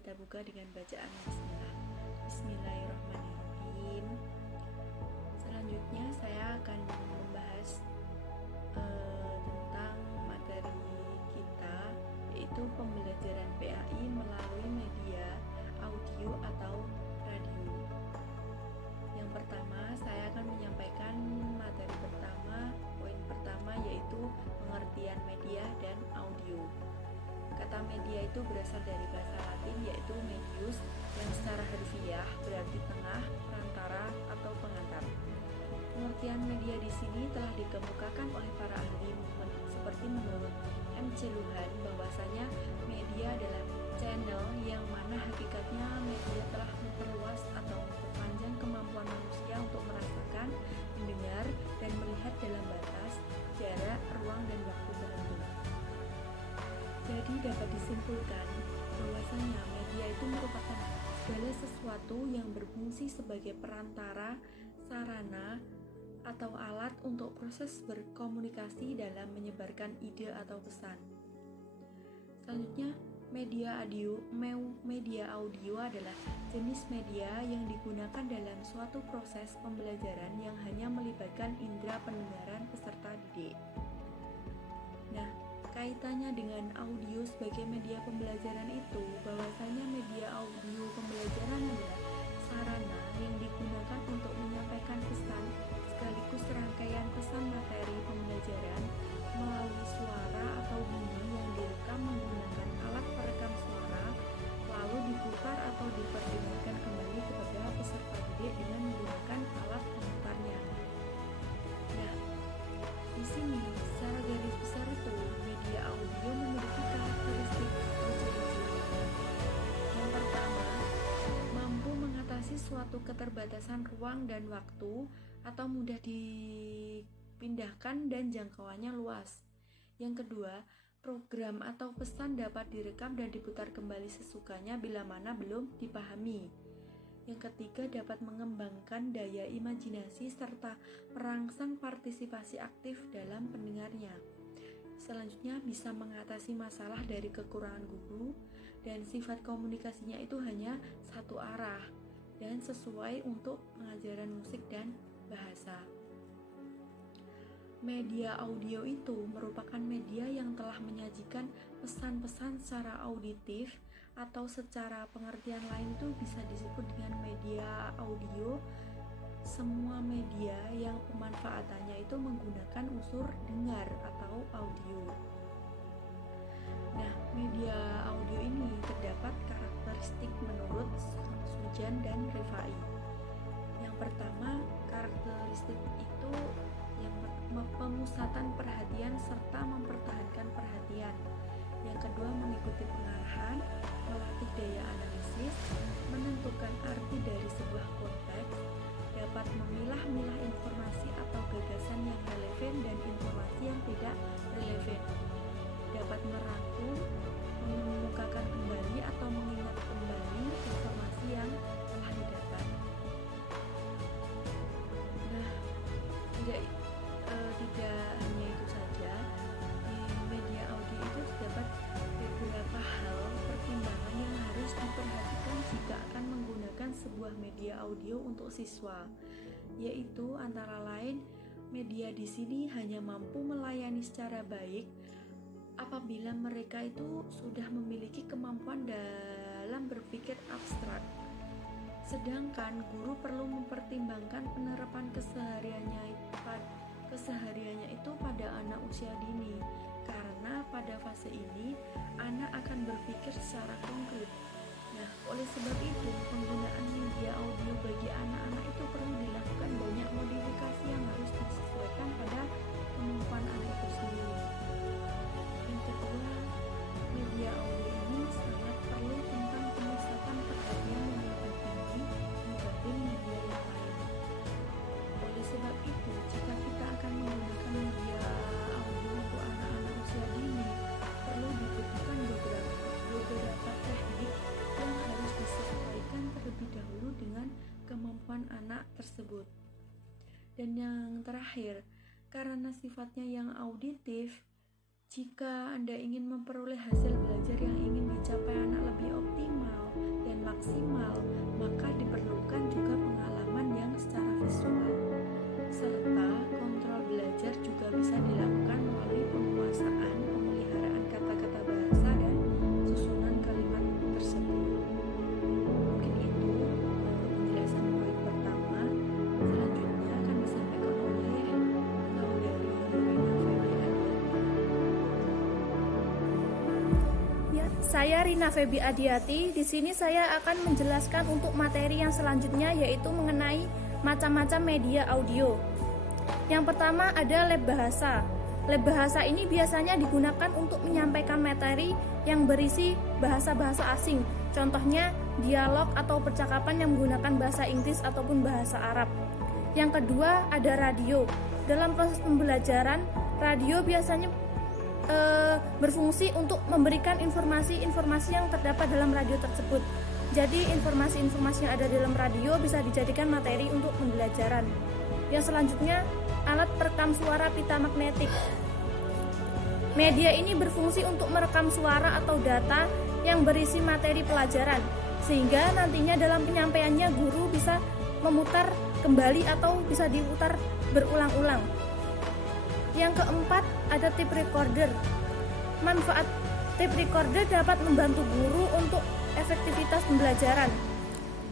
kita buka dengan bacaan bismillah. Bismillahirrahmanirrahim. Selanjutnya saya akan membahas tentang materi kita, yaitu pembelajaran PAI melalui media audio atau radio. Yang pertama, saya akan menyampaikan materi pertama, poin pertama, yaitu pengertian media dan audio. Kata media itu berasal dari bahasa Latin, yaitu medius, yang secara harfiah berarti tengah, perantara, atau pengantar. Pengertian media di sini telah dikemukakan oleh para ahli, seperti menurut M. C. Luhan bahwasanya media adalah channel yang mana hakikatnya media telah memperluas atau memperpanjang kemampuan manusia untuk merasakan, mendengar, dan melihat dalam batas, jarak, ruang, dan waktu tertentu. Jadi dapat disimpulkan bahwasanya media itu merupakan segala sesuatu yang berfungsi sebagai perantara, sarana, atau alat untuk proses berkomunikasi dalam menyebarkan ide atau pesan. Selanjutnya, media audio adalah jenis media yang digunakan dalam suatu proses pembelajaran yang hanya melibatkan indera pendengaran peserta didik. Nah, kaitannya dengan audio sebagai media pembelajaran itu, bahwasanya media audio pembelajaran adalah sarana yang digunakan untuk menyampaikan pesan sekaligus rangkaian pesan materi pembelajaran melalui suara atau bunyi yang direkam menggunakan alat perekam suara, lalu diputar atau diperdengarkan kembali kepada peserta didik dengan menggunakan alat pemutarnya. Nah, di sini secara garis besar itu media audio memiliki karakteristik atau ciri-ciri. Yang pertama, mampu mengatasi suatu keterbatasan ruang dan waktu atau mudah dipindahkan dan jangkauannya luas. Yang kedua, program atau pesan dapat direkam dan diputar kembali sesukanya bila mana belum dipahami. Yang ketiga, dapat mengembangkan daya imajinasi serta merangsang partisipasi aktif dalam pendengarnya. Selanjutnya, bisa mengatasi masalah dari kekurangan guru, dan sifat komunikasinya itu hanya satu arah dan sesuai untuk pengajaran musik dan bahasa. Media audio itu merupakan media yang telah menyajikan pesan-pesan secara auditif, atau secara pengertian lain itu bisa disebut dengan media audio semua media yang pemanfaatannya itu menggunakan unsur dengar atau audio. Nah, media audio ini terdapat karakteristik menurut Sujan dan Rifai. Yang pertama, karakteristik itu yang pemusatan perhatian serta mempertahankan perhatian. Yang kedua, mengikuti pengarahan, melatih daya analisis, menentukan arti dari sebuah konteks, dapat memilah-milah informasi atau gagasan yang relevan dan informasi yang tidak relevan, dapat merangkum, mengemukakan kembali atau mengingat kembali informasi yang telah didapat. Nah, tidak hanya itu saja, di media audio itu terdapat beberapa hal pertimbangan yang harus diperhatikan jika akan menggunakan sebuah media audio untuk siswa, yaitu antara lain media di sini hanya mampu melayani secara baik apabila mereka itu sudah memiliki kemampuan dalam berpikir abstrak. Sedangkan guru perlu mempertimbangkan penerapan kesehariannya itu pada anak usia dini, karena pada fase ini anak akan berpikir secara konkret. Nah, oleh sebab itu penggunaan media audio bagi anak-anak itu perlu dilakukan banyak modifikasi yang harus disesuaikan pada kemampuan anak itu sendiri. Yang kedua, media audio ini sangat perlu tentang pemusatan perhatian yang lebih tinggi dibanding media yang lain. Oleh sebab itu, jika kita akan menggunakan media audio untuk anak-anak usia dini, perlu dibutuhkan beberapa teknik yang harus disesuaikan terlebih dahulu dengan kemampuan anak tersebut. Dan yang terakhir, karena sifatnya yang auditif, jika Anda ingin memperoleh hasil belajar yang ingin dicapai anak lebih optimal, Saya Rina Febi Adiati. Di sini saya akan menjelaskan untuk materi yang selanjutnya, yaitu mengenai macam-macam media audio. Yang pertama ada lab bahasa. Lab bahasa ini biasanya digunakan untuk menyampaikan materi yang berisi bahasa-bahasa asing. Contohnya dialog atau percakapan yang menggunakan bahasa Inggris ataupun bahasa Arab. Yang kedua ada radio. Dalam proses pembelajaran, radio biasanya berfungsi untuk memberikan informasi-informasi yang terdapat dalam radio tersebut. Jadi informasi-informasi yang ada dalam radio bisa dijadikan materi untuk pembelajaran. Yang selanjutnya, alat perekam suara pita magnetik. Media ini berfungsi untuk merekam suara atau data yang berisi materi pelajaran, sehingga nantinya dalam penyampaiannya guru bisa memutar kembali atau bisa diputar berulang-ulang. Yang keempat ada tape recorder. Manfaat tape recorder dapat membantu guru untuk efektivitas pembelajaran.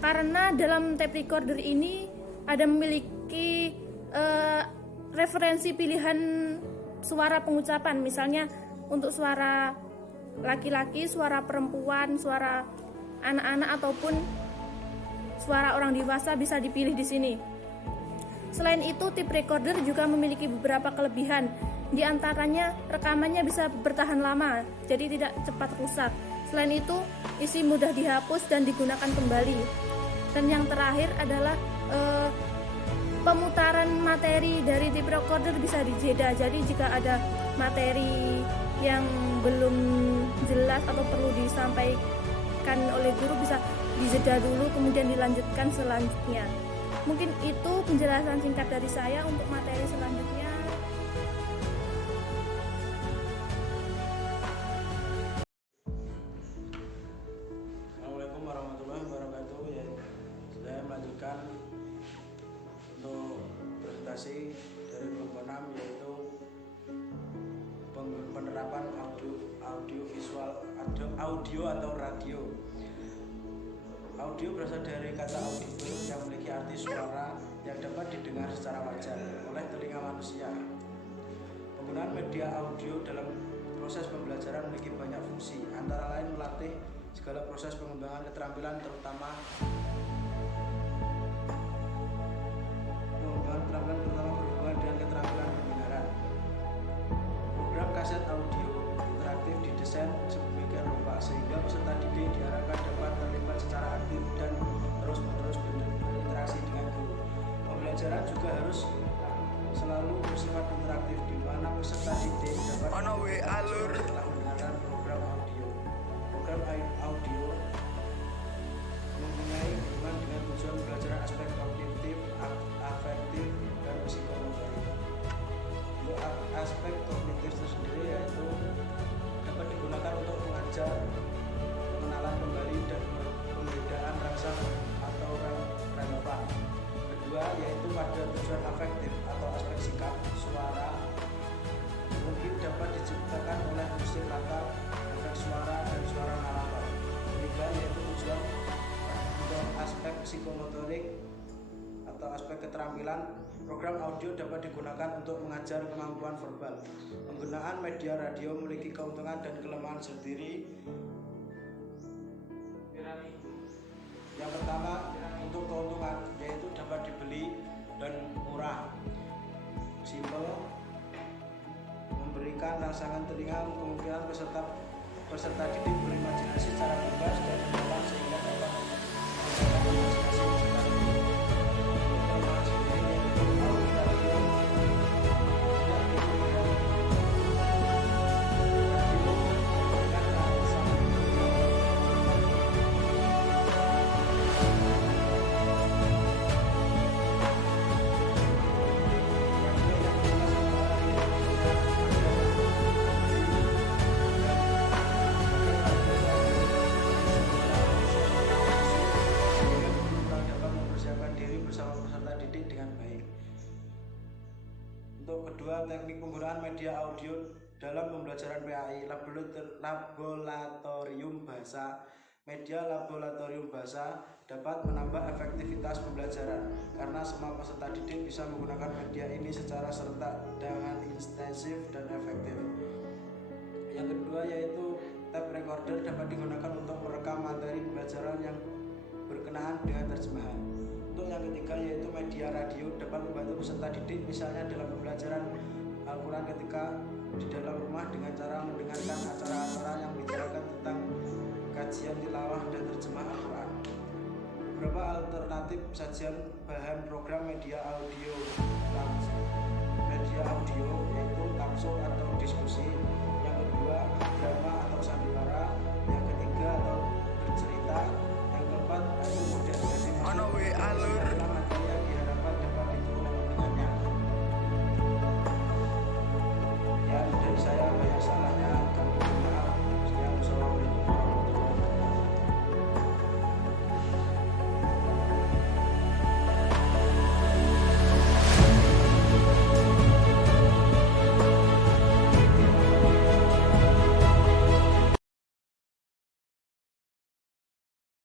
Karena dalam tape recorder ini ada memiliki referensi pilihan suara pengucapan, misalnya untuk suara laki-laki, suara perempuan, suara anak-anak ataupun suara orang dewasa bisa dipilih di sini. Selain itu, tape recorder juga memiliki beberapa kelebihan. Di antaranya, rekamannya bisa bertahan lama, jadi tidak cepat rusak. Selain itu, isi mudah dihapus dan digunakan kembali. Dan yang terakhir adalah pemutaran materi dari tape recorder bisa dijeda. Jadi jika ada materi yang belum jelas atau perlu disampaikan oleh guru, bisa dijeda dulu kemudian dilanjutkan selanjutnya. Mungkin itu penjelasan singkat dari saya untuk materi selanjutnya. Assalamualaikum warahmatullahi wabarakatuh. Saya melanjutkan untuk presentasi dari kelompok 6, yaitu penerapan audio visual audio atau radio. Audio berasal dari kata audible yang memiliki arti suara yang dapat didengar secara wajar oleh telinga manusia. Penggunaan media audio dalam proses pembelajaran memiliki banyak fungsi, antara lain melatih segala proses pengembangan keterampilan, terutama berhubungan dengan keterampilan pendengaran. Program kaset audio interaktif didesain sedemikian rupa sehingga peserta didik diharapkan dapat terlibat secara aktif dan terus-menerus berinteraksi dengan guru. Pembelajaran juga harus selalu bersifat interaktif, di mana peserta didik dapat setelah mendengarkan program audio. Program audio mempunyai hubungan dengan tujuan pembelajaran aspek kognitif, afektif, dan psikomotorik. Untuk aspek kognitif itu sendiri yaitu dapat digunakan untuk mengajar pengenalan kembali dan pembedaan rasa atau relevan. Kedua yaitu pada tujuan afektif atau aspek sikap, suara mungkin dapat diciptakan oleh musik latar, efek suara, dan suara narator. Ketiga yaitu tujuan untuk aspek psikomotorik atau aspek keterampilan. Program audio dapat digunakan untuk mengajar kemampuan verbal. Penggunaan media radio memiliki keuntungan dan kelemahan sendiri. Yang pertama, untuk keuntungan yaitu dapat dibeli dan murah, simpel, memberikan rangsangan telinga, kemungkinan peserta didik berimajinasi secara bebas dan mendalam sehingga dapat menggunakan imajinasi peserta didik. Teknik penggunaan media audio dalam pembelajaran PAI. Laboratorium bahasa. Media laboratorium bahasa dapat menambah efektivitas pembelajaran karena semua peserta didik bisa menggunakan media ini secara serentak dengan intensif dan efektif. Yang kedua yaitu Tape recorder dapat digunakan untuk merekam materi pembelajaran yang berkenaan dengan terjemahan. Untuk yang ketiga yaitu media radio dapat membantu peserta didik misalnya dalam pembelajaran Al-Quran ketika di dalam rumah dengan cara mendengarkan acara-acara yang membicarakan tentang kajian tilawah dan terjemah Al-Quran. Beberapa alternatif sajian bahan program media audio yaitu talkshow atau diskusi, yang kedua drama atau sandiwara,